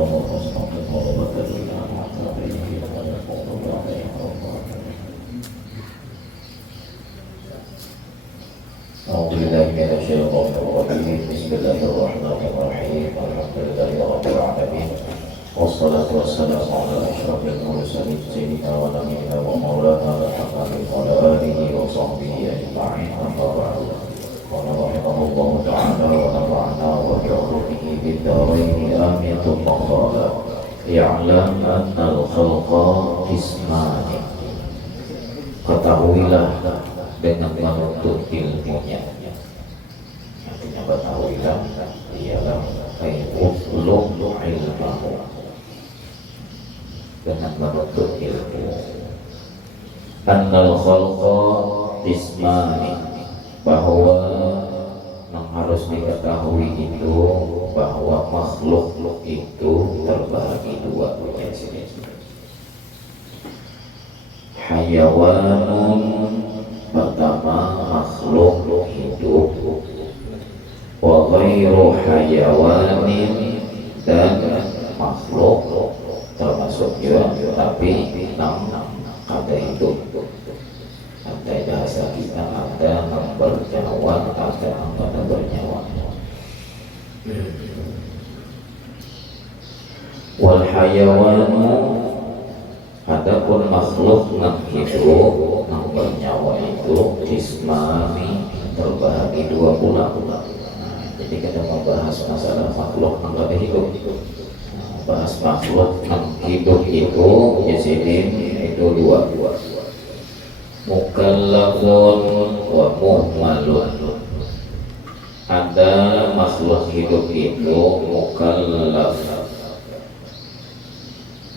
Bismillahirrahmanirrahim. Alhamdulillahirabbil alamin. Wassalatu wassalamu ala asyrafil mursalin sayyidina wa nabiyina wa maulana Muhammadin wa ala alihi wa sahbihi ajma'in. Amma ba'du. Qala rahimahullahu ta'ala wa nafa'ana wa bi'ulumihi bid-darain amin. Qala i'lam anna al-khalqa qismani. Ketahuilah dengan menuntut ilmunya. Artinya ketahuilah ialah utlub ilmahu, dengan menuntut ilmu. Annal khalqa qismani, bahwa yang harus diketahui itu bahwa makhluk itu terbagi dua jenis. Hayawanun, pertama makhluk hidup, wa ghairu hayawanin, dan makhluk termasuk juga tapi ada hidup. Ada bahasa kita, ada yang bernyawa, ada yang tidak bernyawa. Wal hayawanu, adapun makhluk yang hidup yang bernyawa itu qismani, terbagi dua pula. Jadi kita membahas masalah makhluk yang ada hidup. Bahas makhluk yang hidup itu jasidin itu dua. Mukallafun wa muhmalun. Ada makhluk hidup itu mukallaf,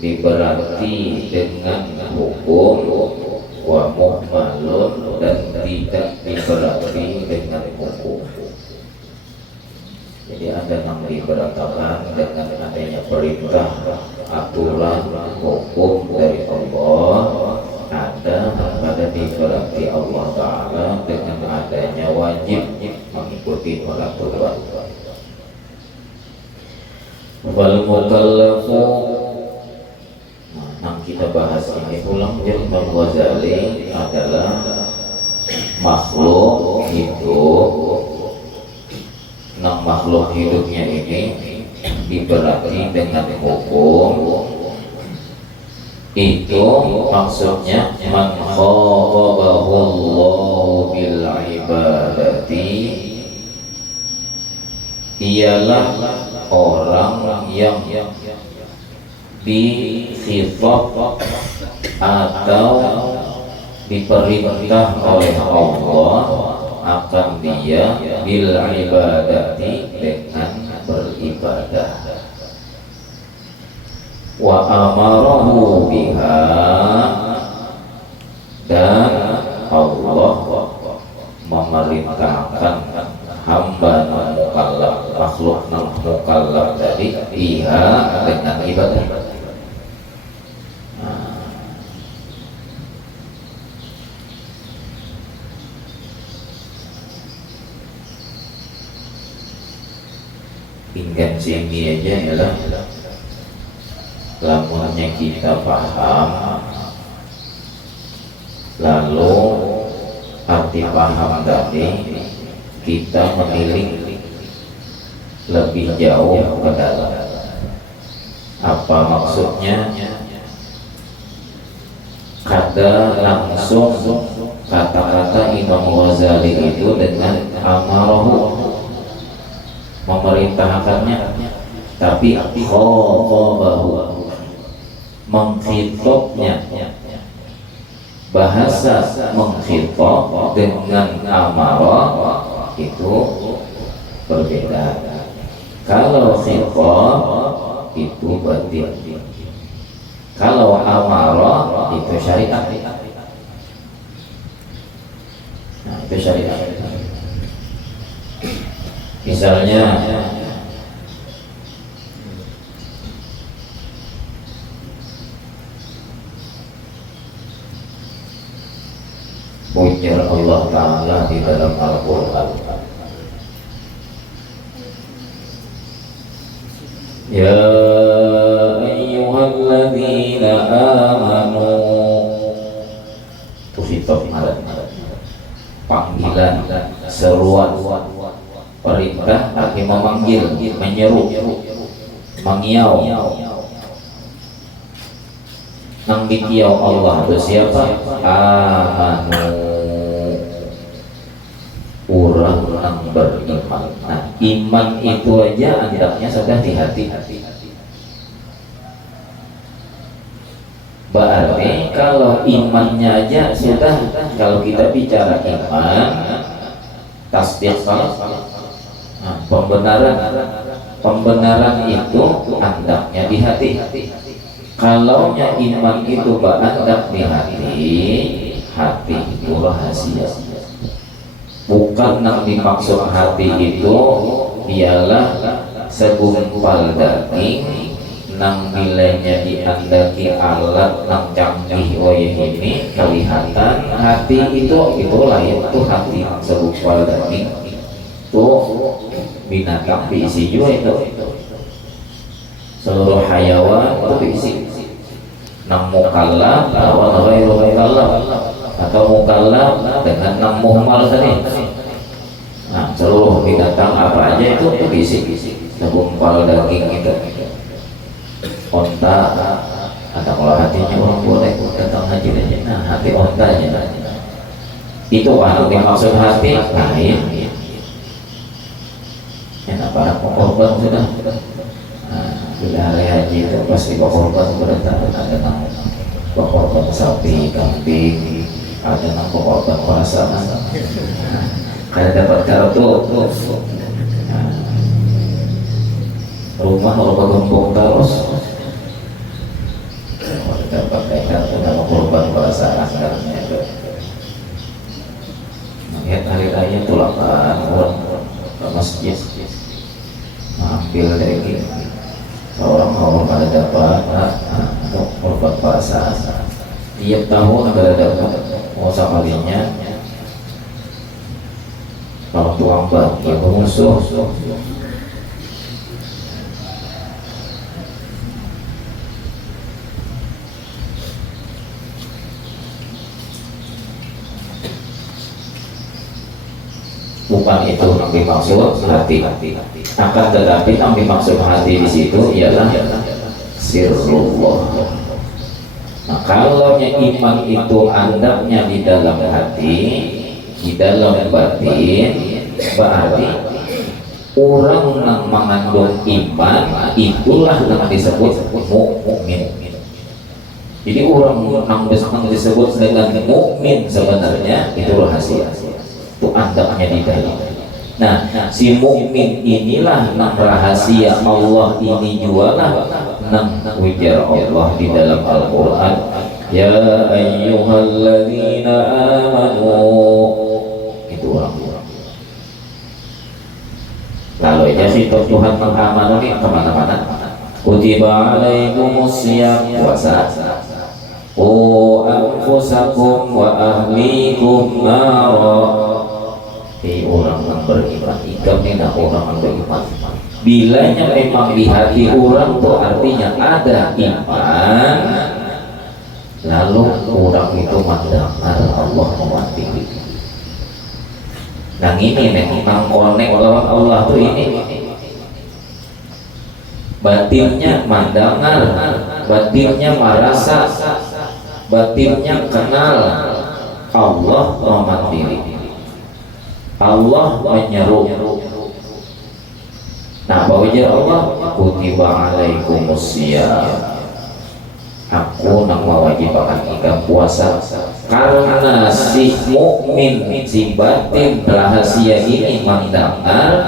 diberati dengan hukum, wa muhmalun, dan tidak diberati dengan hukum. Jadi ada yang diberatakan dengan adanya perintah, aturan, hukum dari Allah. Ada pada diberati Allah Ta'ala dengan adanya wajib mengikuti peraturan. Wal mukallafu, yang kita bahas ini ulang Imam Ghazali adalah makhluk hidup. Nah, makhluk hidupnya ini diberati dengan hukum. Itu maksudnya man khatabahu Allah bil ibadati, ialah orang yang dikhitab atau diperintah oleh Allah akan dia bil ibadati, dengan beribadah. Wa amarahu biha, dan Allah memerintahkan hamba mukallaf, makhluk mukallaf tadi biha, dengan ibadah. Hingga sini aja ialah lamanya kita paham, lalu arti paham tadi kita memilih lebih jauh ke dalam. Apa maksudnya? Kada langsung kata-kata Imam Ghazali itu dengan amarahu, memerintahkannya, tapi khatabahu, mengkhitobnya. Bahasa mengkhitob dengan amarah itu berbeda. Kalau khitob itu batin, kalau amarah itu syariat. Nah, itu syariat. Misalnya ujar Allah Ta'ala di dalam Al-Quran, ya amanu. Itu hitop panggilan, seruan, perintah arti memanggil, menyeru, mengiau. Nang dikiau Allah itu siapa? Amanu, orang yang beriman. Nah, iman itu aja hendaknya sudah di hati. Berarti kalau imannya aja sudah, kalau kita bicara iman, tasbih, nah, pembenaran itu hendaknya di hati. Kalau iman itu hendak di hati itu rahasia. Bukan yang dimaksud hati itu ialah segumpal daging nang nilainya diandaki alat nang canggih wayah ini kelihatan. Hati itu lain, itu hati segumpal daging itu binatang diisi juga itu. Seluruh hayawan itu diisi nang mukallaf lawan ghairu mukallaf, atau mukallaf dengan nang muhmal tadi. Nah, seluruh binatang apa aja itu diisi segumpal daging itu. Onta, ada kalau hatinya orang boleh datang haji aja. Nah, hati ontanya itu kan dimaksud hati lain. Enak banget korban sudah. Bila hari haji itu pasti korban berdatang, ada nang korban sapi, kambing, ada nang korban perasaan. Kayak dapat kartu rumah orang gembong terus. Dapat kartu nama korban perasaan karena itu. Melihat hari raya tulangan orang ke masjid ambil daging. Orang pada dapat untuk korban perasaan. Tiap tahun ada dapat mau sekalinya. Kalau tuang bagi musuh. Bukan itu yang dimaksud hati. Akan tetapi yang dimaksud hati di situ ialah sirrullah. Nah, kalau iman itu andaknya di dalam hati, di dalam batin, berarti orang yang mengandung iman itulah yang disebut mukmin. Jadi orang yang disebut dengan mukmin sebenarnya itu rahasia. Itu andaknya di dalam. Nah, si mukmin inilah nang rahasia Allah ini jualah nang wijar Allah di dalam Al-Quran. Ya ayyuhalladzina amanu, itu orang-orang. Lalu aja sih Tuhan mengamanu ini kemana-mana. Kutiba alaikumusiyam, puasa. Anfusakum wa ahlikum nara. Orang yang beriman, ikamnya orang yang beriman. Bilanya memang di hati orang itu artinya ada iman, lalu orang itu mendengar Allah mewakili. Nah ini memang konek lawan Allah tuh ini. Batinnya mendengar, batinnya merasa, batinnya kenal Allah mewakili. Allah menyeru. Nah, bahwa Allah kutiba alaikumusiyam, aku nak mewajibkan kita puasa karena si mukmin, si batin rahasia ini mendengar,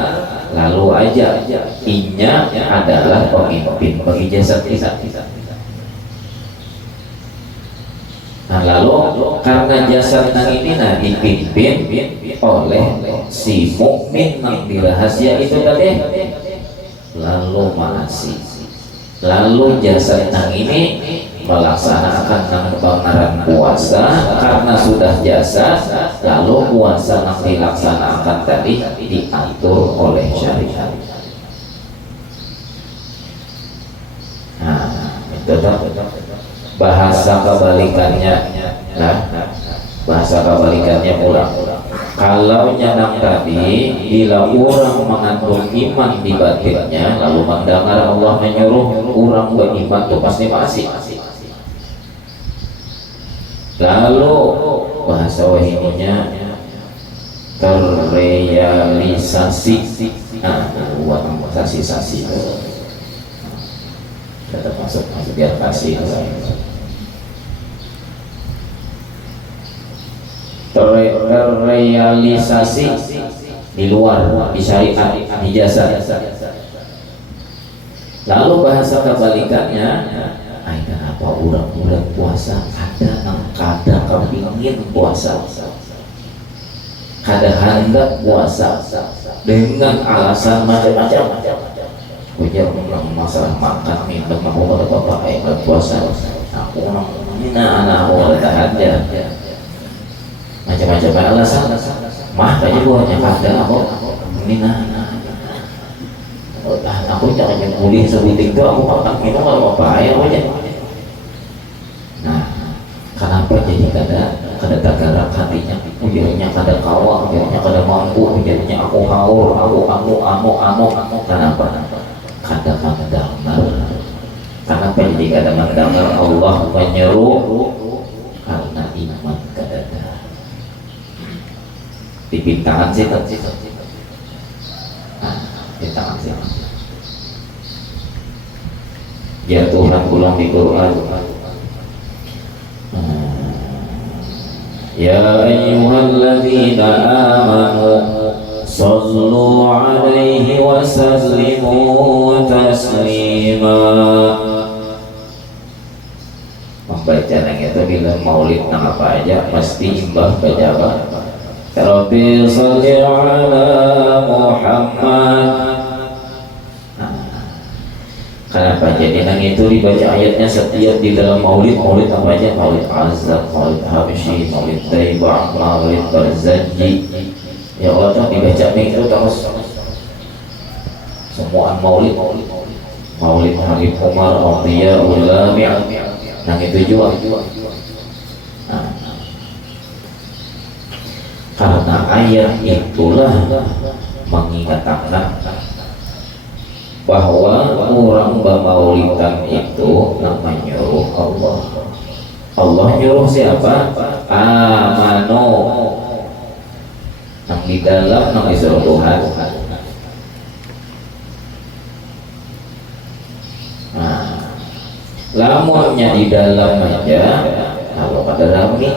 lalu aja inya adalah pemimpin bagi jasad kita. Nah, lalu karena jasad ini dipimpin oleh si mukmin yang dirahasia itu tadi, lalu masih, lalu jasad ini melaksanakan pembenaran puasa karena sudah jasad, lalu puasa yang dilaksanakan tadi diatur oleh syariat. Nah, itu bahasa kebalikannya. Nah, bahasa kebalikannya pula, kalau nyanang tadi bila orang mengandung iman di batinnya lalu mendengar Allah menyuruh orang beriman itu pasti masih. Lalu bahasa wahininya terrealisasi. Nah, buat sasi itu tetap masuk biar kasih terrealisasi di luar, di syariat, di jasa. Lalu bahasa kebalikannya, ay kenapa orang-orang puasa kada kepingin puasa, kada hendak puasa dengan alasan macam-macam. Ujar masalah makan minum aku pada bapak ayat puasa, aku anak aku tahan ya. Macam-macam alasan, mah kayaknya gua hanya kada aku ini aku jangan pulih sebuting itu aku makan minum kalau apa ya aja. Nah, kenapa jadi kada tergerak hatinya, ujarnya kada kawal, ujarnya kada mampu, ujarnya aku haur, aku kenapa kada mendengar? Kenapa jadi kada mendengar Allah menyeru? Karena iman kada ada di bintangan sih, bintangan sih. Ya Tuhan ulang di Quran, ya ayyuhalladzina amanu sallu alaihi wa sallimu taslima. Membaca yang itu bila maulid nang apa aja pasti imbah baca apa? Rabbi salli ala Muhammad. Kenapa jadi nang itu dibaca ayatnya setiap di dalam maulid apa aja? Maulid azab, maulid habsyi, maulid taibah, maulid barzanji. Ya Allah tuh dibaca itu terus semua maulid Habib Umar Aulia Ulami nang itu juga. Karena ayat itulah mengingatkan bahwa orang bermaulidan itu namanya Allah. Allah nyuruh siapa? Amano. Nang di dalam nang disuruh Tuhan. Nah, lamunnya di dalam aja, kalau pada rame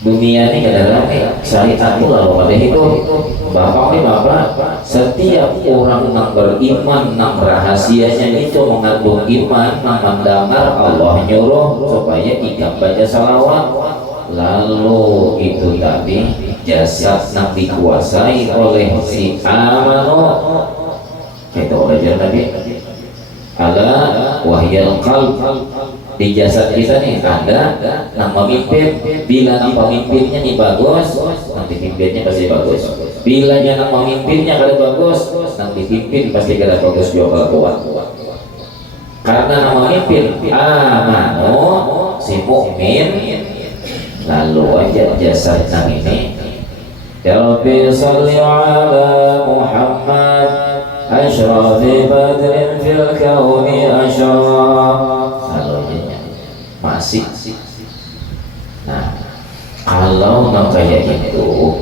dunia ini kada rame, syariat itu lalu pada itu bapak ini bapak setiap orang yang beriman yang rahasianya itu mengandung iman yang mendengar Allah nyuruh supaya ikam baca salawat, lalu itu tadi jasad yang dikuasai oleh si amano itu belajar tadi ada wahyal qalb. Di jasad kita nih ada yang memimpin. Bila yang pemimpinnya nih bagus, nanti pimpinnya pasti bagus. Bila yang memimpinnya kada bagus, nanti pimpin pasti kada bagus juga kuat. Karena yang memimpin amano si mukmin, lalu aja jasad nang ini. Ya Rabbi salli ala Muhammad asyrafi badrin fil kauni asyraf. Masih. Nah, kalau kayak itu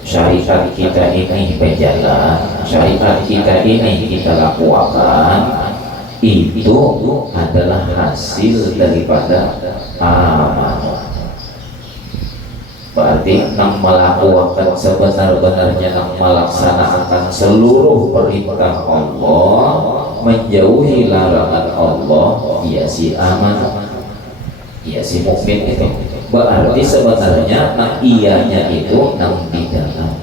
syariat kita ini berjalan, syariat kita ini kita lakukan, itu adalah hasil daripada amal. Berarti nang melakukan sebenar-benarnya, nang melaksanakan seluruh perintah Allah, menjauhi larangan Allah, ya si aman. Ya si mukmin itu berarti sebenarnya nang iyanya itu nang di dalam.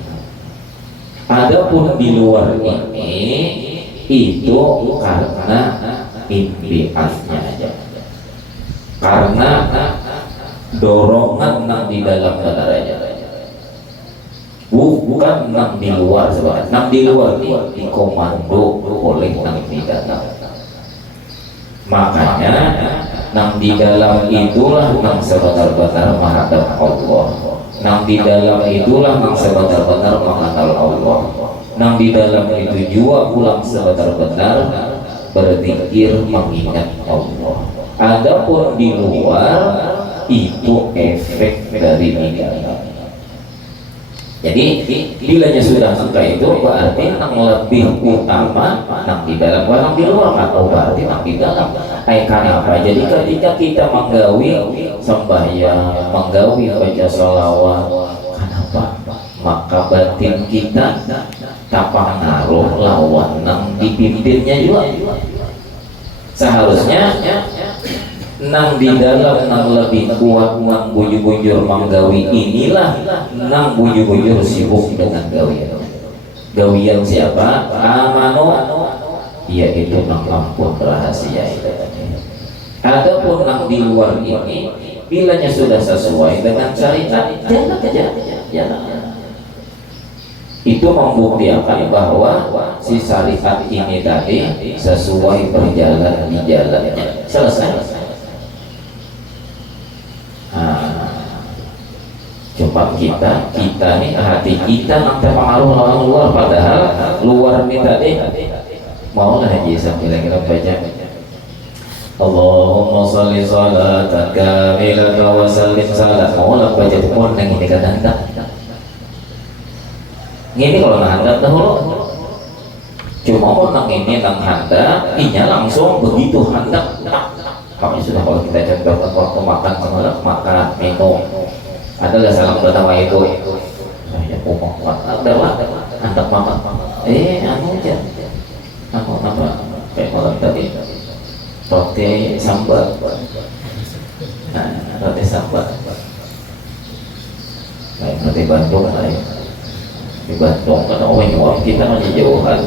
Adapun di luar ini itu karena impiannya aja, karena dorongan nang di dalam negaranya, bukan nang di luar. Sebenarnya nang di luar dikomando oleh nang di dalam. Makanya nang di dalam itulah nang sebenar-benar menghadap Allah, nang di dalam itulah nang sebenar-benar mengenal Allah, nang di dalam itu juga pulang sebenar-benar berzikir mengingat Allah. Adapun di luar itu efek dari ini. Jadi bilanya sudah seperti itu berarti yang lebih utama nang di dalam barang di luar, atau berarti nang di dalam. Karena apa? Jadi ketika kita menggawi sembahyang, menggawi baca sholawat, kenapa? Maka batin kita tapah naruh lawan nang dipimpinnya juga. Seharusnya nang di dalam nang lebih kuat nang bujur-bujur menggawi inilah nang bujur-bujur sibuk dengan gawian siapa? Amano, yaitu nang ampun rahasia itu. Adapun nang di luar ini bilanya sudah sesuai dengan syariat jalan aja. Itu membuktikan bahwa si syariat ini tadi sesuai berjalan di jalannya. Selesai. Cuma kita nih hati kita nanti pengaruh lawan luar, padahal luar ini tadi mau haji sambil kita baca Allahumma sholli sholatan kamilatan wa sallim salam, mau lah baca itu pun yang ini kadang-kadang ini kalau nanda dahulu cuma orang ini nang handa inya langsung begitu handa kami sudah, kalau kita contohkan waktu makan makan minum adalah salam pertama itu ya ngomong adalah antak mama anu aja apa kayak malam tadi roti sambal roti sambal kayak roti Bandung kayak di Bandung karena orang nyuap kita masih jauhan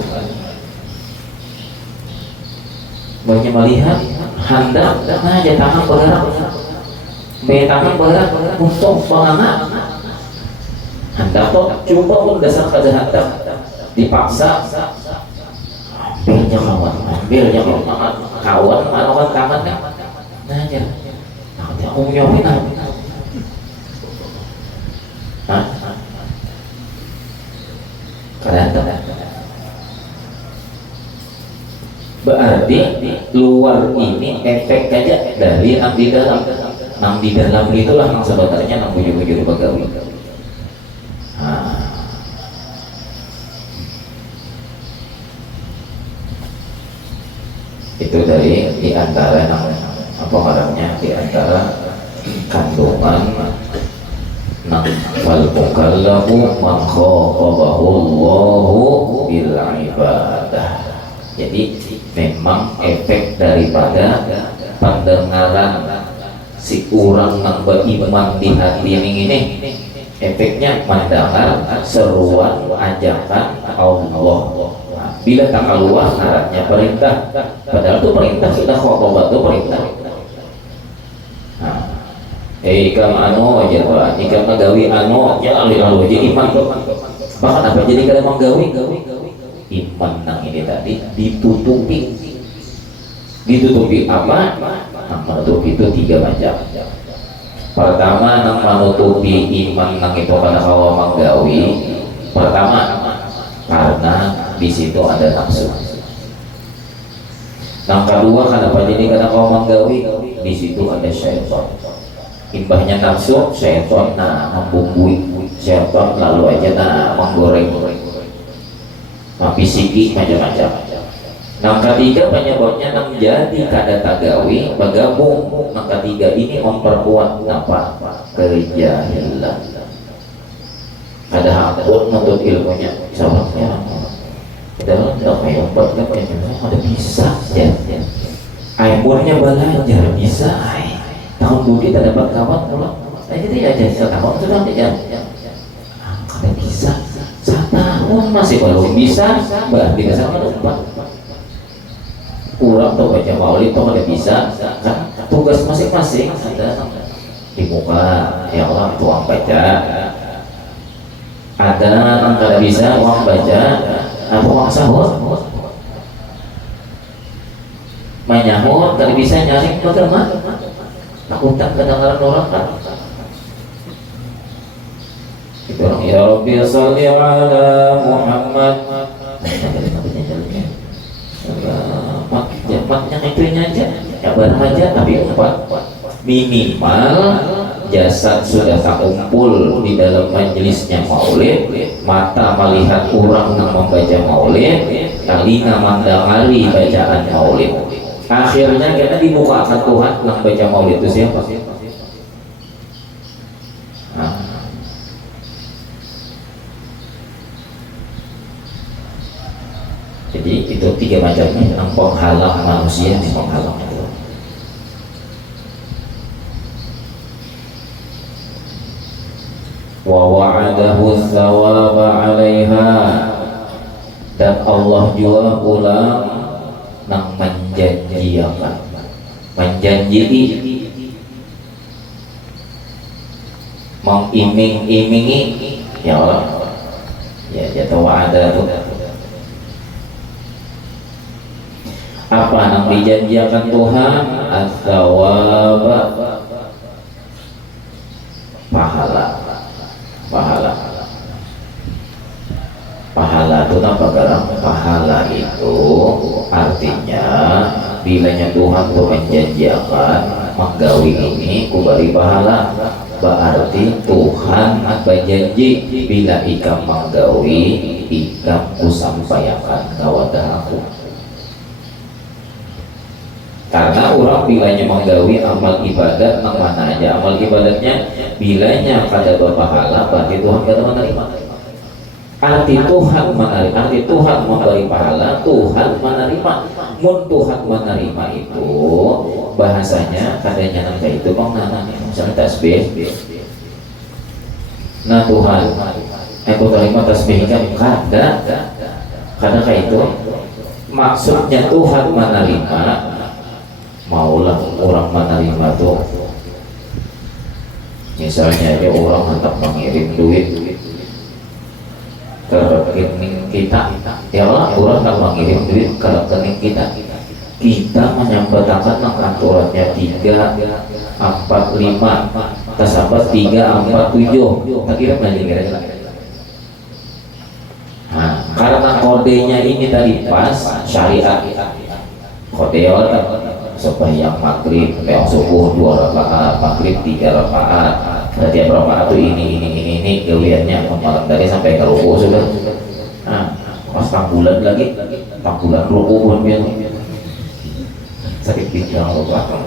banyak melihat handap aja tangan bergerak tangan bergerak untung banget handap tuh coba pun dasar pada handap dipaksa ambilnya kawan kawan tangan nah aja aku nyopin berarti luar ini efek aja dari yang di dalam. Nang di dalam itulah yang sebenarnya nang bujur-bujur bagawi. Itu dari diantara apa namanya diantara kandungan nang fal mukallafu man khatabahu Allahu bil ibadah. Jadi memang efek daripada pendengaran si orang yang beriman di hati ini efeknya mendengar seruan ajakan Allah. Bila tak keluar syaratnya perintah, padahal itu perintah sudah khotobat itu perintah. Ikam anu aja pak, ikam gawi anu ya lalu aja iman. Bahkan apa jadi kalau menggawi iman nang ini tadi ditutupi apa? Menutupi itu 3 macam. Pertama nang menutupi iman nang itu pada hawa menggawi. Pertama karena di situ ada nafsu. Yang kedua kenapa jadi karena hawa menggawi? Di situ ada syaitan. Imbahnya nafsu, syaitan membumbui, syaitan lalu aja menggoreng, fisiki macam-macam. Yang ketiga penyebabnya menjadi kada tagawi bergabung. Yang ketiga ini memperkuat apa? Kejahilan. Ada hakun untuk ilmunya, sahabatnya. Dalam kayak ada bisa ya. Aimurnya belajar bisa. Tahun dulu kita dapat kawan kalau gitu ya jadi kawan sudah tidak. Kada bisa. 1 tahun masih belum bisa. Berarti kesana lupa. Kurang tuh baca maulid tuh ada bisa kan tugas masing-masing ada di muka ya Allah tuang baca ada yang kada bisa uang baca atau uang sahur Menyahut tadi bisa nyaring bagaimana? Takutan kedengaran orang kan. Itu orang ya Rabbi sholli ala Muhammad. Maknya itunya aja, ya barang aja tapi minimal jasad sudah terkumpul di dalam majelisnya maulid, mata melihat orang yang membaca maulid, telinga mendengari bacaan maulid. Akhirnya kita dibukakan Tuhan yang baca maulid itu siapa? Nah. Jadi itu 3 macamnya yang penghalang manusia di penghalang itu. Wa wa'adahu tsawaba 'alaiha, dan Allah juga ulang nang menjanjikan, menjanji, mengiming-imingi ya Allah, ya jatuh wa'ada itu apa yang dijanjikan Tuhan? Ats-tsawaba, pahala. Pahala itu apa sekarang? Pahala itu artinya bilanya Tuhan tuh menjanjikan menggawi ini kubari pahala, berarti Tuhan berjanji bila ikam menggawi ikam kusampaikan kawadah aku. Karena orang bilanya menggawi amal ibadat nang mana aja amal ibadatnya, bilanya pada berpahala berarti Tuhan kata menerima. Arti Tuhan menerima, arti Tuhan memberi pahala, Tuhan menerima. Mun Tuhan menerima itu bahasanya katanya nanti itu bang nana misalnya tasbih. Nah Tuhan, aku terima tasbih kan kada kayak itu. Maksudnya Tuhan menerima, maulah orang menerima tuh. Misalnya aja orang hendak mengirim duit ke rekening kita, ya Allah orang hendak mengirim duit ke rekening kita menyampaikan kantorannya 3, 4, 5 tersebut 3, 4, 7 tak kira kira. Nah, karena kodenya ini tadi pas syariat kode orang sembahyang maghrib, yang subuh 2 rakaat, maghrib 3 rakaat. Setiap rakaat itu ini kelihatannya malam tadi sampai ke ruku sudah. Nah, pas 4 bulan lagi, 4 bulan ruku pun biar sakit pinggang lo belakang.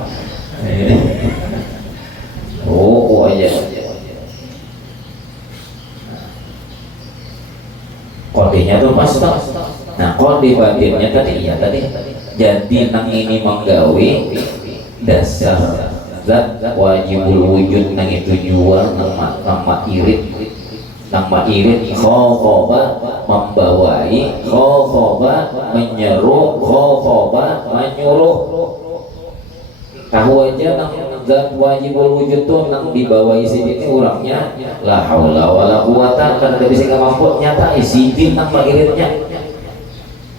Ruku aja. Kodenya tuh pas tak. Nah, kode batinnya tadi ya tadi. Jadi nang ini menggawi dasar zat wajibul wujud nang itu jual nama irit khofoba membawai, khofoba menyeru, khofoba menyuruh. Tahu aja nang zat wajibul wujud tuh nang dibawai sini orangnya la haula wala quwata kan tidak bisa mampu nyata izin nang iritnya.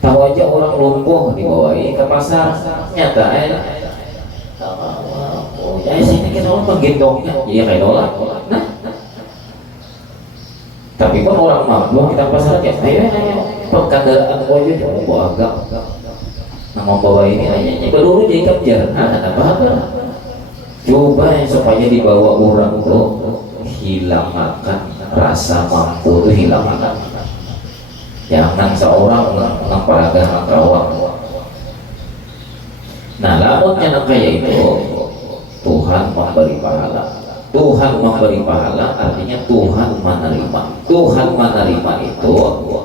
Tahu aja orang lumpuh dibawain ke pasar nyata ya sini kita orang menggendongnya ya kayak dolar. Nah tapi kan orang mampu kita pasar ya ayo perkandaraan aja dia mau agak nama bawa ini hanya peluru jadi kejar apa coba yang supaya dibawa orang tuh hilang makan rasa mampu tuh hilang makan. Jangan seorang memperagat kawan. Nah, lamunnya kayak itu Tuhan memberi pahala. Tuhan memberi pahala artinya Tuhan menerima. Tuhan menerima itu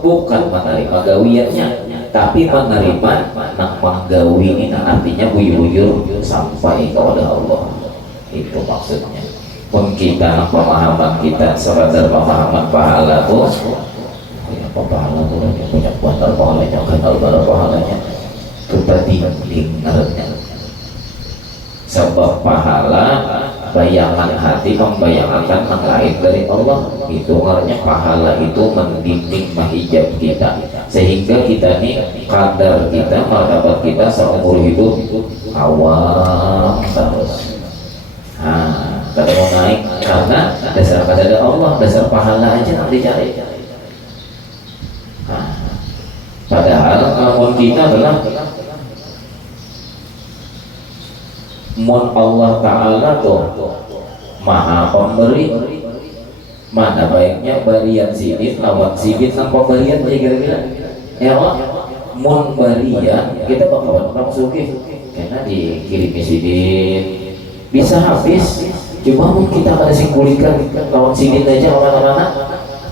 bukan menerima gawiannya, tapi menerima nang menggawi ini artinya buyur-buyur sampai kepada Allah. Itu maksudnya. Pun kita pemahaman kita sekadar pemahaman pahala tuh pahala tuh yang punya kuantar pahalanya kenal pada pahalanya kita dengarnya sebab pahala bayangan hati membayangkan yang lain dari Allah itu artinya pahala itu membimbing menghijab kita sehingga kita nih kadar kita, martabat kita seumur hidup awam terus. Kalau mau naik karena dasar kepada Allah, dasar pahala aja nanti cari. Padahal namun kita adalah Allah Ta'ala tuh maha pemberi. Mana baiknya barian sidin lawan sidin sang pemberian aja kira-kira ya Allah. Mun barian kita bakalan sugih karena dikirimi sidin bisa habis. Cuma kita ada singkulikan lawan sidin aja mana-mana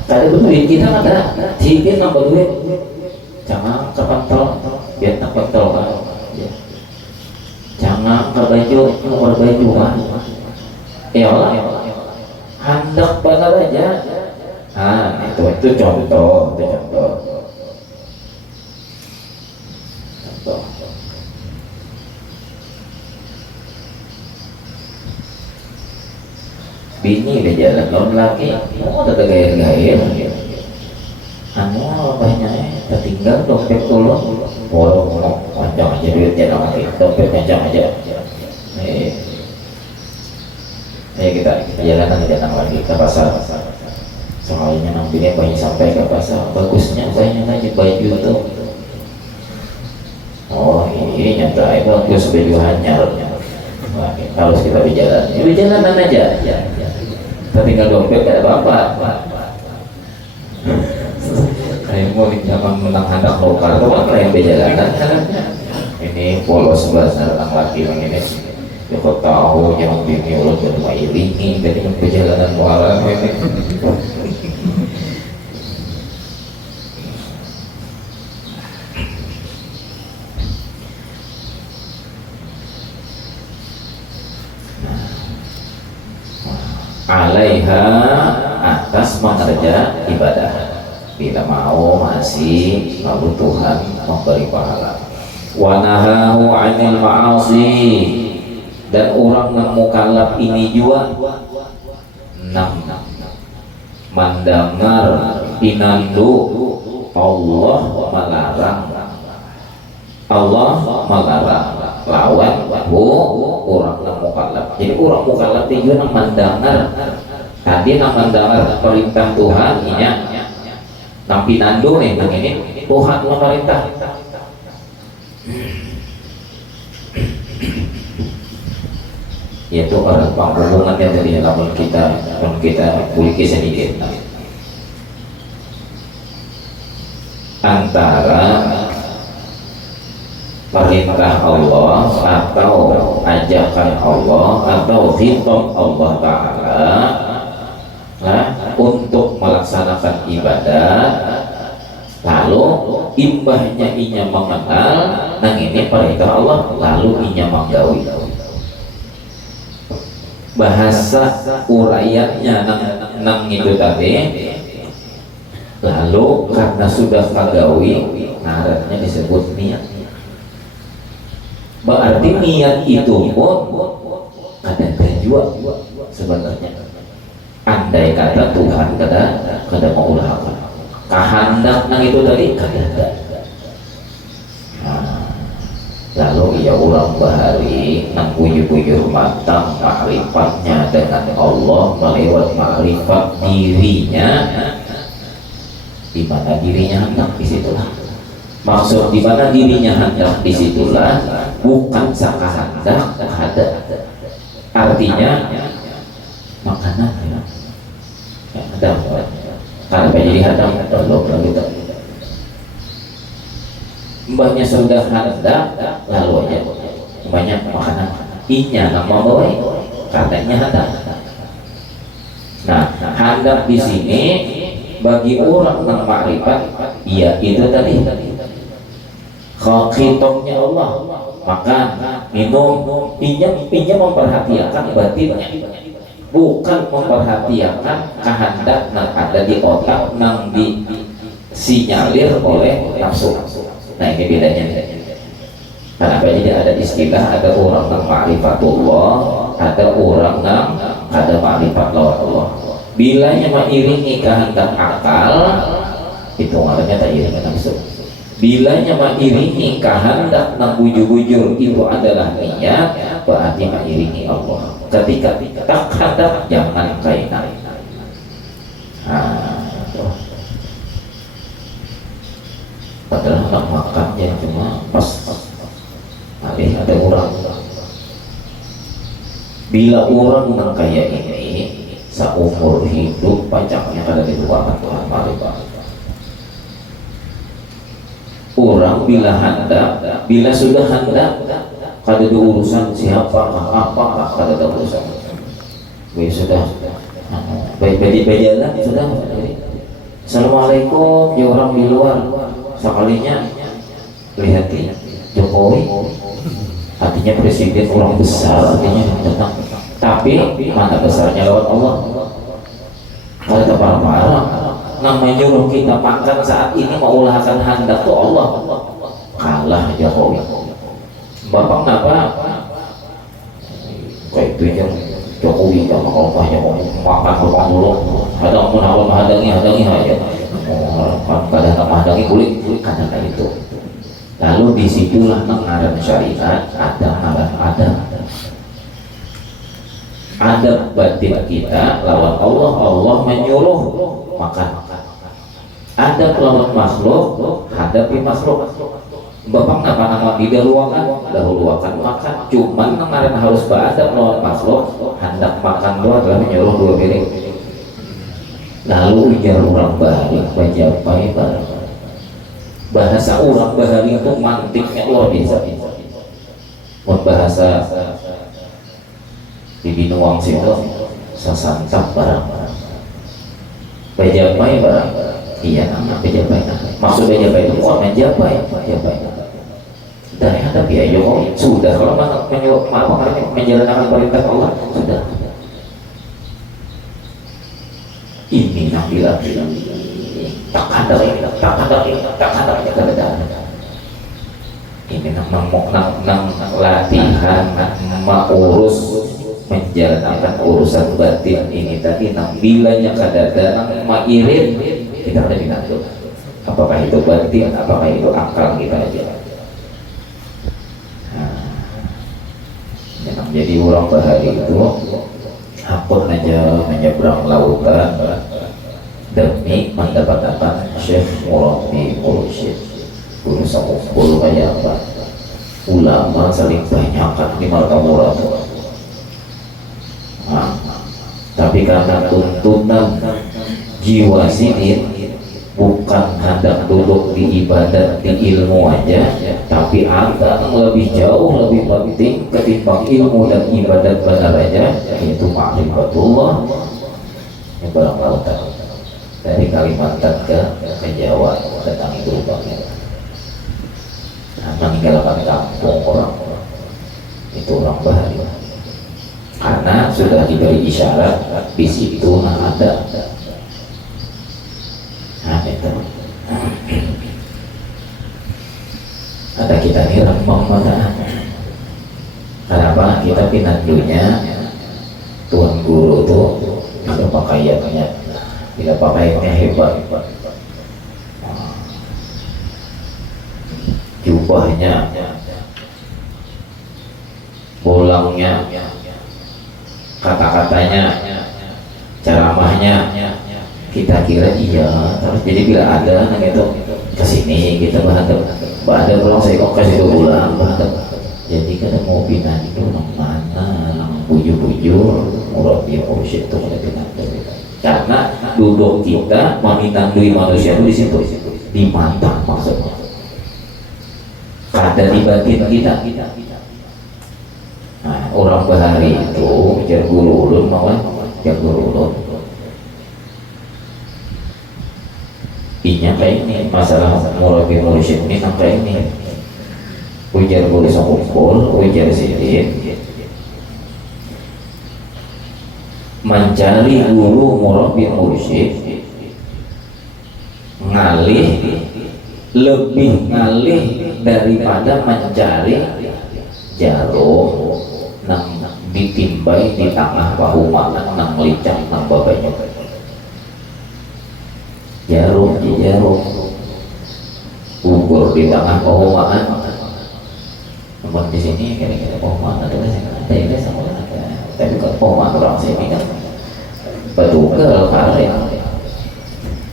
kada betul kita ada sidin nambah duit jangan kepantol biar tak pentol kan ya. Jangan berbaju kan ya Allah hendak benar aja. Itu contoh. Bini udah jalan non laki, mau ada gaya-gaya, banyak tertinggal dompet tolong, panjang aja duitnya lagi, dompet panjang aja. Kita jalanan datang lagi ke pasar. Soalnya nampilnya banyak sampai ke pasar. Bagusnya banyak aja baju tuh. Ini nyata bagus baju hanyar. Harus kita berjalanan aja. Tinggal dompet gak ada apa-apa. Kayak mau zaman menang handak lokal tuh apa yang berjalanan? Ini polos bahasa orang laki ini. Ya kau tahu yang bini ulang dan iringi dari perjalanan muara ini. Alaiha atas mengerja ibadah. Bila mau masih lalu Tuhan memberi pahala. Wa nahahu 'anil ma'asi. Dan orang yang mukallaf ini juga mendengar pinandu Allah melarang lawan orang yang mukallaf. Jadi orang mukallaf itu juga mendengar tadi mendengar perintah Tuhan nya nampi pinandu nih begini Tuhan memerintah. Yaitu orang penghubungan yang dari namun kita kuliki sedikit antara perintah Allah atau ajakan Allah atau khitab Allah Ta'ala untuk melaksanakan ibadah, lalu imbahnya inya mengenal nang ini perintah Allah, lalu inya menggawi. Bahasa uraiannya nang itu tadi, lalu karena sudah kagawi ngarannya disebut niat. Berarti niat itu pun ada tujuan sebenarnya. Andai kata Tuhan kada mau ulah kehendak nang itu tadi kada. Lalu ia ulang bahari nang buyur-buyur matang makrifatnya dengan Allah melewat makrifat dirinya. Di mana dirinya hendak disitulah. Maksud di mana dirinya hendak disitulah bukan saka hendak ada. Artinya makanan ada karena jadi hadam belum gitu. Mbahnya sudah hendak lalu aja banyak makanan inya nggak mau bawa katanya hendak. Nah hendak di sini bagi orang yang makrifat iya itu tadi khitabnya Allah makan minum pinjam memperhatikan batinnya bukan memperhatikan kehendak yang ada di otak yang disinyalir oleh nafsu. Nah ini bedanya. Kenapa jadi ada istilah ada orang yang ma'rifatullah, ada orang yang ada ma'rifat Allah. Bilanya mengiringi kehendak akal itu ngarannya tak iringi nafsu. Bilanya mengiringi kehendak nang bujur-bujur itu adalah niat, berarti mengiringi Allah. Ketika tak hendak jangan kaitan. Padahal nak makan ya cuma pas ada orang. Bila orang yang kayak ini seumur hidup pajaknya ada di ruangan Tuhan Maha. Orang bila hendak, bila sudah hendak, kada ada urusan siapa, apa, kada ada urusan. Sudah, baik jalan sudah. Assalamualaikum, ya orang di luar. Sekalinya lihat Jokowi, artinya presiden orang besar, artinya datang. Tapi mana besarnya lewat Allah? Kada parah-parah. Namanya nyuruh kita makan saat ini mau ulahkan hendak tuh Allah. Kalah Jokowi. Bapak kenapa? Kayak itu yang Jokowi yang kalau banyak makan berpang dulu. Ada pun awal hadangi aja. Pada menghadangi kulit karena itu. Lalu disitulah mengarang syariat ada batin kita lawan Allah menyuruh makan. Ada lawan makhluk hadapi makhluk. Bapak nama di dahuluakan makan. Cuman kemarin harus ada lawan makhluk hendak makan doa adalah menyuruh 2 piring. Lalu ujar orang bahari bajapai barang. Bahasa orang bahari itu mantiknya luar biasa. Bahasa di Binuang situ sesantap barang. Bajapai barang. Iya nama bajapai. Maksud bajapai itu orang menjapai. Dari hadapi ayo sudah kalau menjalankan perintah Allah sudah. Ini yang bilang tak ada ini nang latihan mengurus menjalankan urusan batin ini tadi nang bilanya kadada nang mairin kita ada binatu apakah itu batin apakah itu akal kita aja. Nah, jadi orang bahari itu hakun aja menyeberang lautan demi mendapatkan Syekh Murabbi Mursyid. Guru sampul kayak apa? Ulama saling banyakkan di Markamura. Tapi karena tuntunan jiwa sini bukan hendak duduk di ibadat di ilmu aja, tapi ada yang lebih jauh lebih penting ketimbang ilmu dan ibadat benar aja, yaitu ma'rifatullah yang barang lautan dari Kalimantan ke Jawa tentang itu rupanya. Meninggalkan kampung orang itu orang bahari karena sudah diberi isyarat di situ ada. Ada kita ini rempong mata. Kenapa kita pinandunya tuan guru tuh tidak pakaiannya hebat, jubahnya, bolangnya, kata-katanya, ceramahnya kita kira iya, terus jadi bila ada gitu kesini kita bahada pulang saya kok kasih 2 bulan bahada jadi kada mau pindah itu mana bujur-bujur Murabbi Mursyid itu kada pindah karena duduk kita memintandui manusia itu di situ di mata maksudnya kada di batin kita. Nah, orang bahari itu jar guru ulun inya kayak ini masalah Murabbi Mursyid ini sampai ini ujar boleh sekumpul ujar sidin mencari guru Murabbi Mursyid lebih ngalih daripada mencari jarum nang ditimbai di tengah bahu mana nang licang nang babanya jarum jarum, kubur di tengah perumahan. Namun di sini kira-kira perumahan adalah ada ini sama ada, tapi kan perumahan orang sini kan betugal karet.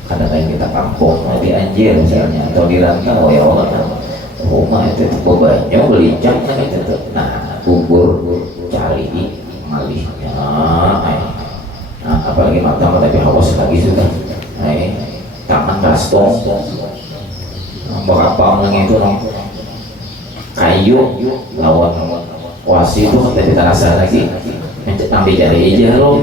Kadang-kadang kita kampung di Anjir misalnya atau di Rantau ya Allah, rumah itu bebannya belincang kan itu tuh. Nah kubur cari malihnya, nah, apalagi matang tapi hawas lagi sudah, tangan rastong, berapa orang itu kayu lawan wasi itu tapi terasa lagi, ambil cari aja loh.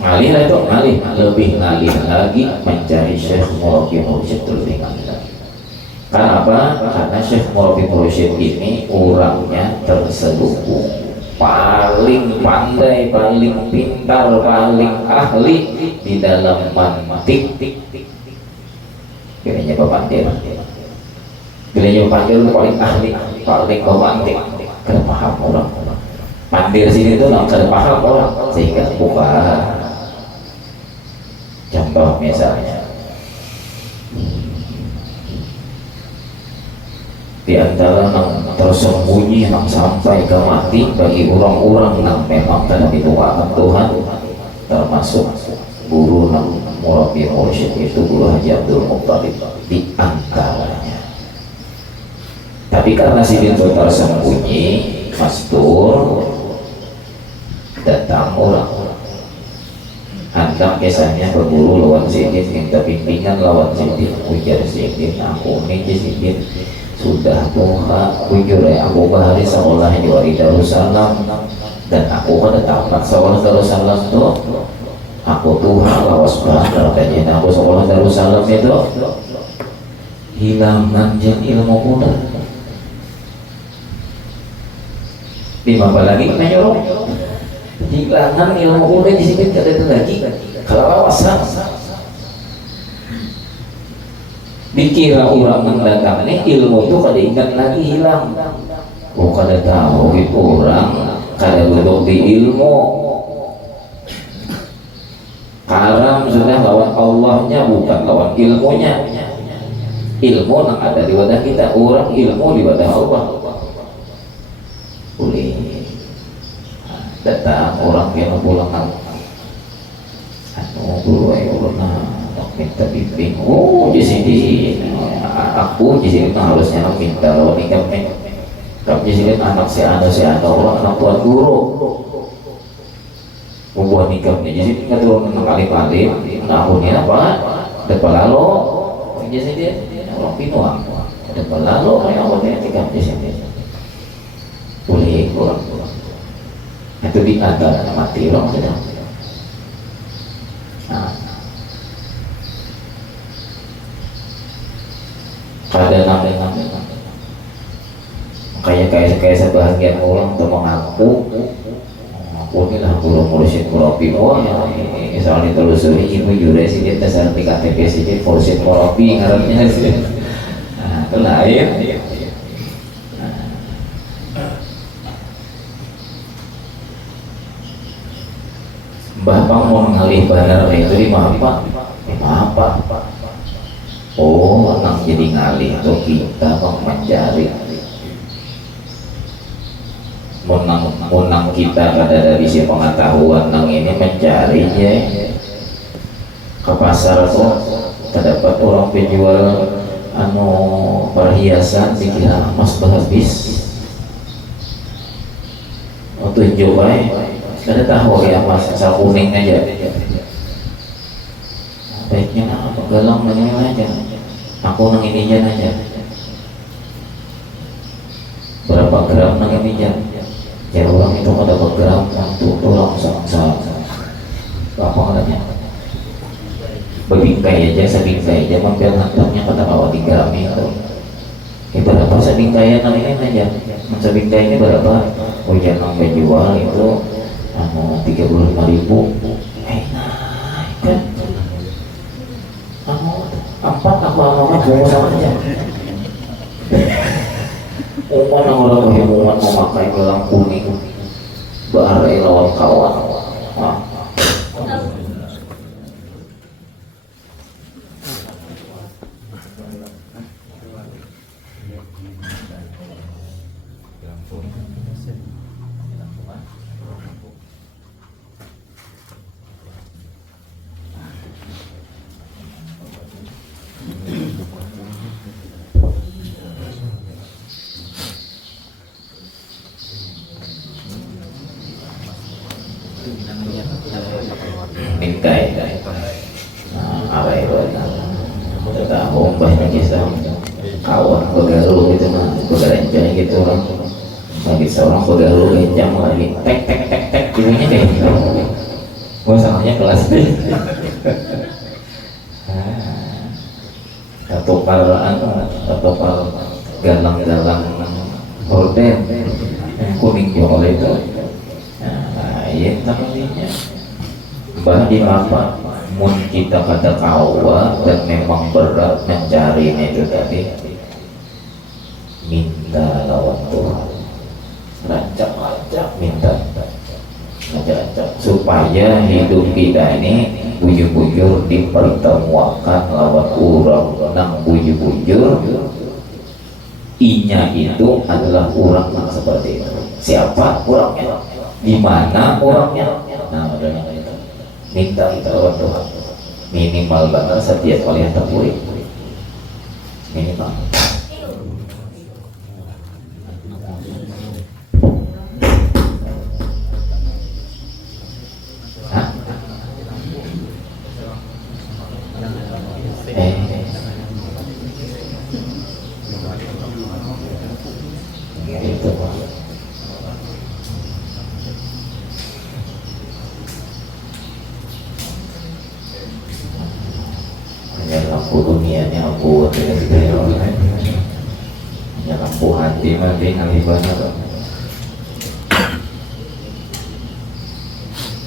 Ngalih lah itu, ngalih, lebih ngalih lagi mencari Syekh Murabi Mursyid, lebih ngalih lagi. Karena apa? Karena Syekh Murabi Mursyid ini orangnya terselubung, paling pandai, paling pintar, paling ahli di dalam mantik. Kiranya pemandir, kiranya pemandir itu paling ahli, paling pemantik. Karena paham orang. Pandir sini itu nggak paham orang, sehingga buka. Contoh misalnya di antara yang tersembunyi yang sampai ke mati bagi orang-orang yang memang tidak dituakan Tuhan, termasuk guru yang Murabi Mursyid itu Guru Haji Abdul Muttalib di antaranya. Tapi karena si pintu tersembunyi, Mastur datang orang hantam kisahnya ke guru lawan sidin, minta bimbingan lawan sidin, ujar sidin, aku ini sidin sudah tuha ujur ya aku bahari sekolah di Darussalam dan aku pada tamat sekolah Darussalam tuh aku tuha lawas banget katanya aku sekolah Darussalam itu hilangan jen ilmu kuda di mana lagi menyorong hilangan ilmu kuda di sini tidak ada lagi kalau awasan dikira orang mendatang ini ilmu itu kada ingat lagi hilang. Oh kada tahu itu orang kada duduk di ilmu. Karam sudah lawan Allahnya bukan lawan ilmunya. Ilmu yang ada di wadah kita, orang ilmu di wadah Allah. Boleh datang orang yang pulang guru ayo minta bimbing. Oh di sini aku di sini harusnya minta lawan nikah kamu di sini anak si anak orang anak tuan guru membuat nikah di sini nggak turun kali tahunnya apa depan lalu di sini orang pinuang depan lalu kayak awalnya nikah di sini boleh kurang itu di antara mati orang sudah. Kadang kayak sebahagian orang untuk mengaku inilah guru mursyid murabi misalnya telusuri ibu jure sih dia dasar KTP sih dia mursyid murabi ngarannya sih itu lain. Bapak mau mengalih benar itu di apa? Oh, nang jadi ngalih untuk kita mencari menang kita kada dari si pengetahuan nang ini mencarinya ke pasar tuh terdapat orang penjual perhiasan dikira emas habis tunjuk kada tahu ya emas asal kuning aja baiknya apa galang nanya aja aku nang ini aja berapa gram nang ini ya orang itu ada bergram untuk orang sama apa katanya berbingkai aja sebingkai aja mampir hantamnya pada bawa 3 gram itu berapa sebingkai nang ini aja sebingkai ini berapa ujian nang jual itu 35.000 empat aku mau sama aja orang hemungan memakai gelang kuning barai lawan kawan apa itu kita banyak kisah kawan pegalu gitu mah pegarencana gitu orang lagi seorang pegalu kencang lagi tek tek tek tek gitunya kayak gitu gua samanya kelas B atau galang-galang horden kuning oleh itu nah iya namanya bah di apa mun kita pada kawa dan memang berat mencari itu tadi minta lawan Tuhan rancak-rancak minta rancak supaya hidup kita ini bujur-bujur dipertemukan lawan orang nang bujur-bujur inya itu adalah orang yang seperti itu. Siapa orangnya? Di mana orangnya? Nah, adanya itu. Minta kita lawan Tuhan. Minimal banget setiap kali yang terpulih. Minimal. Lampu dunianya aku hanya lampu hati mati ngalibana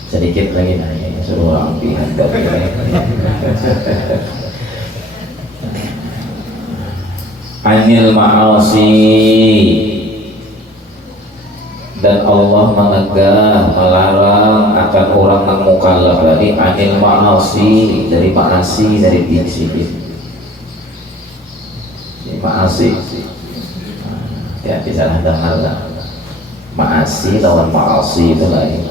sedikit lagi nanya suruh orang dihantar anil ma'asi dan Allah menegah melarang akan orang yang mukallaf tadi anil ma'asi dari ma'asi dari tinsikin ma'asi ya bisa dengar ma'asi lawan ma'asi itu lain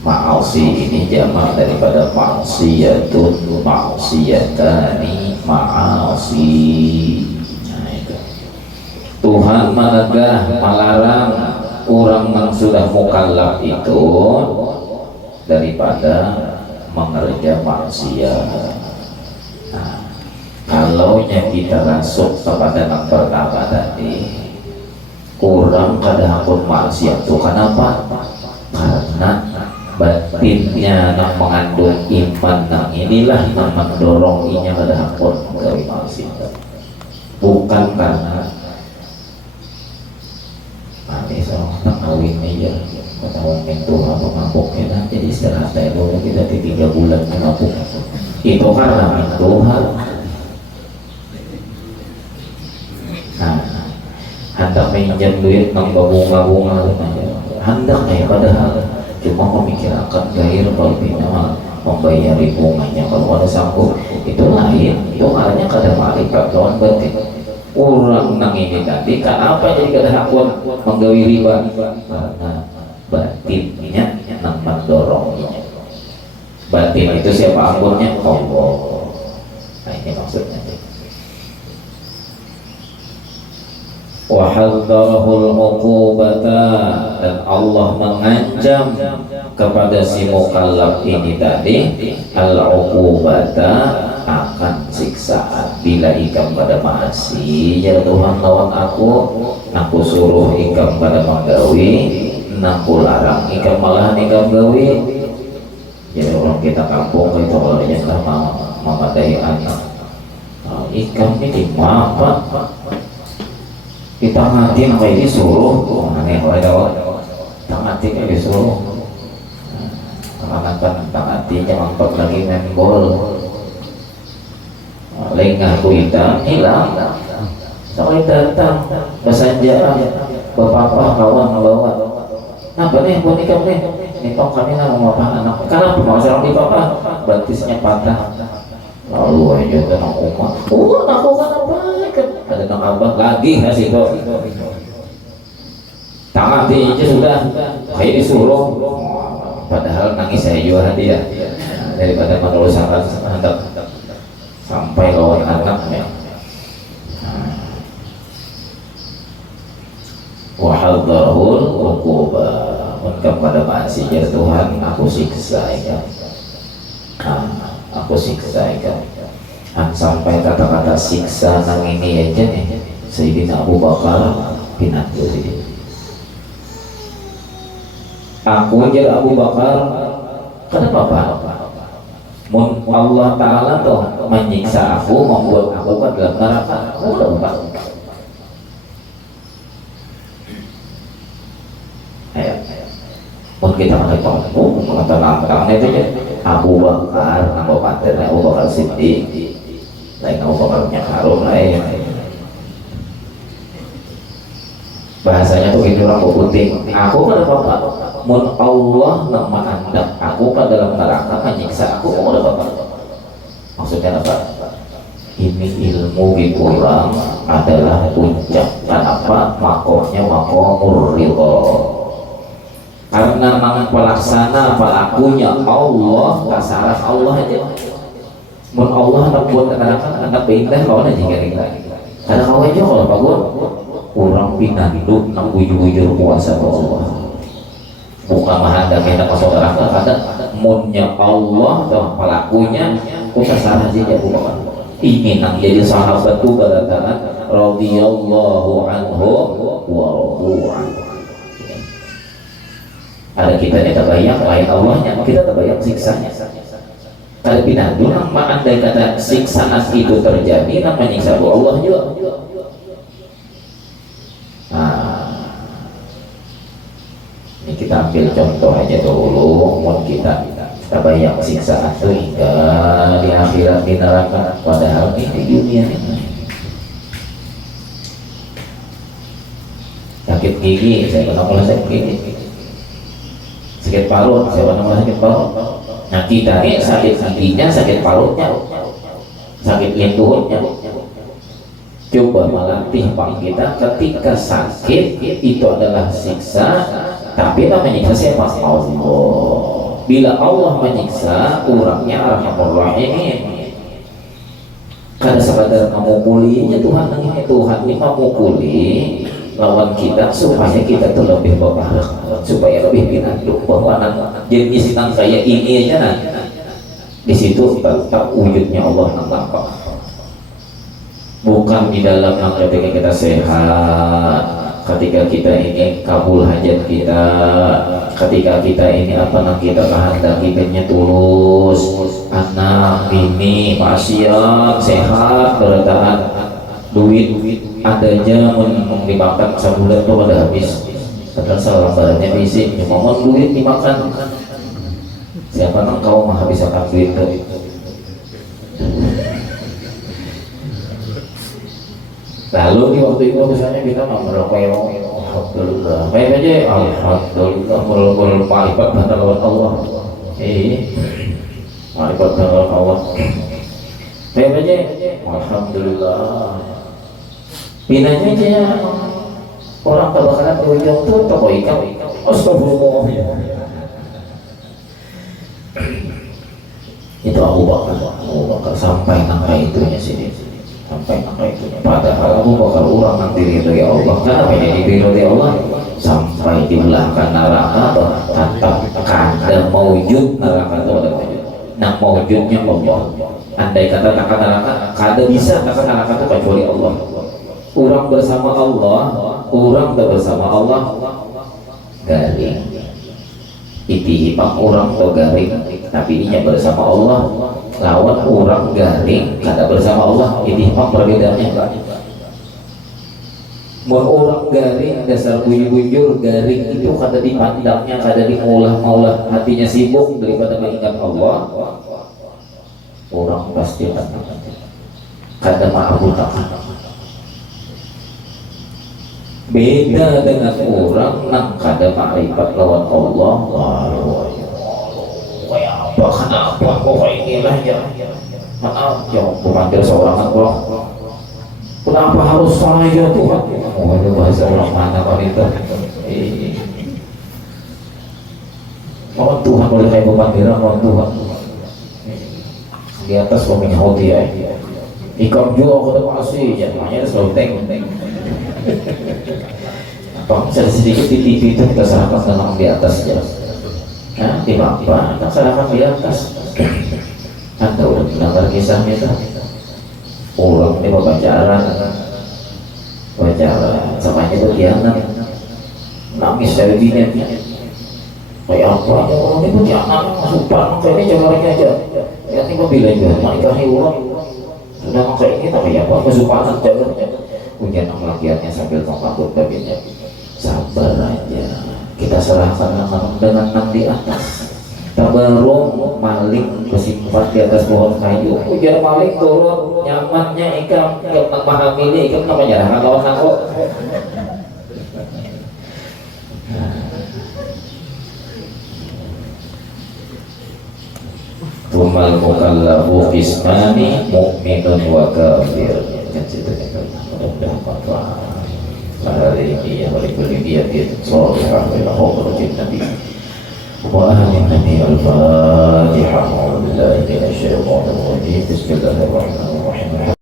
ma'asi ini jamak daripada ma'siyatun ma'siyatani ma'asi nah itu Tuhan menegah melarang orang yang sudah mukallaf itu daripada mengerja maksiat. Nah, kalau kita masuk kepada yang pertama tadi kurang kada hakun maksiat itu kenapa? Karena batinnya yang mengandung iman yang inilah yang mendorong inya kada hakun dari maksiat, bukan karena mati seorang kawin aja ketahuan Tuhan mengabuknya jadi istirahat dulu kita 3 bulan mengabuk itu karena Tuhan. Nah hendak minjam duit nang babunga-bunga hendak kayak padahal cuma memikirkan gair balbina membayar bunganya kalau ada sanggup itu lain itu artinya kada marifat lawan batin orang nang ini tadi kenapa jadi kada hakun menggawi riba karena batinnya nang mendorongnya. Batin itu siapa akunnya? Allah. Nah ini maksudnya wa hadzarahul uqubata dan Allah mengancam kepada si mukallaf ini tadi al-uqubata akan siksaan bila ikam pada maasi ya Tuhan lawan aku suruh ikam pada menggawi aku larang ikam malah ikam gawi jadi orang kita kampung itu kalau dia memadai anak ikam ini apa kita mati sampai disuruh aneh oleh dawat tak mati kayak disuruh anak-anak tak mati jangan lagi main bol lengah kuita hilang sampai datang besanjaan bapak kawan bawa apa nih buat nikah nih nikah kami nama bapak anak kenapa mau serang di bapak batisnya patah lalu aja tenang umat aku kan apa ada nang abah lagi ngasih kok tangan aja sudah kayak disuruh padahal nangis saya juga hati ya daripada menurut sahabat sampai lawan anaknya wa hadzarahul uqubah kepada maksiat Tuhan aku siksa ya aku aku siksa ikan. Sampai kata-kata siksa nang ini aja nih Sayyidina Abu Bakar pinatu sih. Aku aja Abu Bakar kenapa Pak? Allah Ta'ala tuh menyiksa aku, membuat aku ke dalam neraka. Aku Pak. Ayo. Pun kita mengatakan, kata nama itu ya Abu Bakar, Abu Bakar, Abu Bakar Siddiq, lain Abu Bakarnya Harum lain. Bahasanya tuh ini orang penting. Aku kan apa? Mun Allah nama anda aku ke dalam neraka menyiksa aku, mau apa? Maksudnya apa? Ini ilmu di kurang adalah puncak kenapa makomnya makomur ridho. Karena memang pelaksana pelakunya Allah, kasaran Allah aja. Mun Allah nak buat neraka anak pindah lawan aja kira-kira. Karena kau aja kalau bagus orang pindah hidup nak bujur-bujur kuasa Allah. Bukan menghadap kita masuk neraka, ada munnya Allah atau pelakunya kita salah saja bukan. Ini nang jadi sahabat tu berkata radhiyallahu anhu wa radu anhu. Ada kita yang terbayang lain Allahnya, kita terbayang siksanya. Kalau pindah dulu nama andai kata siksaan itu terjadi, namanya nyiksa Allah juga. Ini kita ambil contoh aja dulu, mau kita bayang siksaan itu hingga di akhirat di neraka, padahal ini di dunia ini. Sakit gigi, saya pernah mulai sakit gigi. Sakit parut, saya pernah mulai sakit parut. Nah kita ini sakit giginya, sakit parutnya, sakit lintutnya. Coba melatih pak kita ketika sakit itu adalah siksa, tapi namanya nyiksa siapa? Allah. Bila Allah menyiksa, kurangnya Arhamur Rahimin. Karena sekadar memukulinya Tuhan ini memukuli lawan kita supaya kita tuh lebih berbahagia, supaya lebih pinanduk bahwa jenis yang saya ini aja nah di situ tetap wujudnya Allah nampak. Bukan di dalam ketika kita sehat, ketika kita ini kabul hajat kita, ketika kita ini kita kehendak kitanya tulus, anak ini maksiat sehat bertahan duit adanya dimakan sebulan tuh pada habis, padahal salah badannya fisik cuma duit dimakan. Siapa nang kau mah habis akan duit tuh. Lalu di waktu itu misalnya kita mau merokok, alhamdulillah, kayak aja, alhamdulillah, merokok malaikat batal lawan Allah, malaikat batal lawan Allah, kayak aja, alhamdulillah, pinanya aja, orang kebakaran berujung tuh toko ikan, astagfirullah, itu Abu Bakar sampai sampai itunya sini. Sampai itu padahal Abu Bakar orang yang diridhoi Allah. Kenapa jadi diridhoi Allah? Sampai di belakang neraka tetap kada mewujud neraka itu ada wujud. Nah mewujudnya Allah. Andai kata takkan neraka, kada bisa takkan neraka itu kecuali Allah. Orang bersama Allah, orang bersama Allah garing. Itihipang orang atau garing, tapi ininya bersama Allah. Lawan orang garing kada bersama Allah, ini perbedaannya Pak. Mau orang garing dasar bujur garing itu kada dipandangnya, kada dimaulah hatinya sibuk daripada mengingat Allah. Orang pasti kada ma'budah. Beda dengan orang nang kada ma'rifat lawan Allah. Kenapa kok inilah ya? Maaf, yang pemanggil seorang Allah. Kenapa harus saya Tuhan? Oh, itu bahasa orang mana kalau itu? Mohon Tuhan boleh kayak pemanggilan, mohon Tuhan. Di atas suaminya hoti ya. Ikam juga kata masih, ya namanya selalu teng. Bang, sedikit di TV itu kita serahkan dengan di atas ya. Nah, di bawah, laksanakan di atas. Anda udah sabar kisahnya tuh ulang nih pacaran samanya tuh dia nangis dari bini kayak apa aja orang itu dia sumpah kayak ini coba lagi aja ya ini bilang juga nikahi orang sudah kayak ini tapi apa kesumpahan jaga punya lakiannya sambil tongkatut babinya sabar aja kita serahkan dengan enam di atas tabarung maling bersimpan di atas pohon kayu ujar maling turun nyamannya ikam memahami ikam namanya kawan aku tumal mukallafu qismani mu'minun wa kafir kan ceritanya kan mudah-mudahan manfaat hari ini yang berikutnya dia sallallahu alaihi wasallam وآل النبي الفاتحة أعوذ بالله من الشيطان الرجيم بسم الله الرحمن الرحيم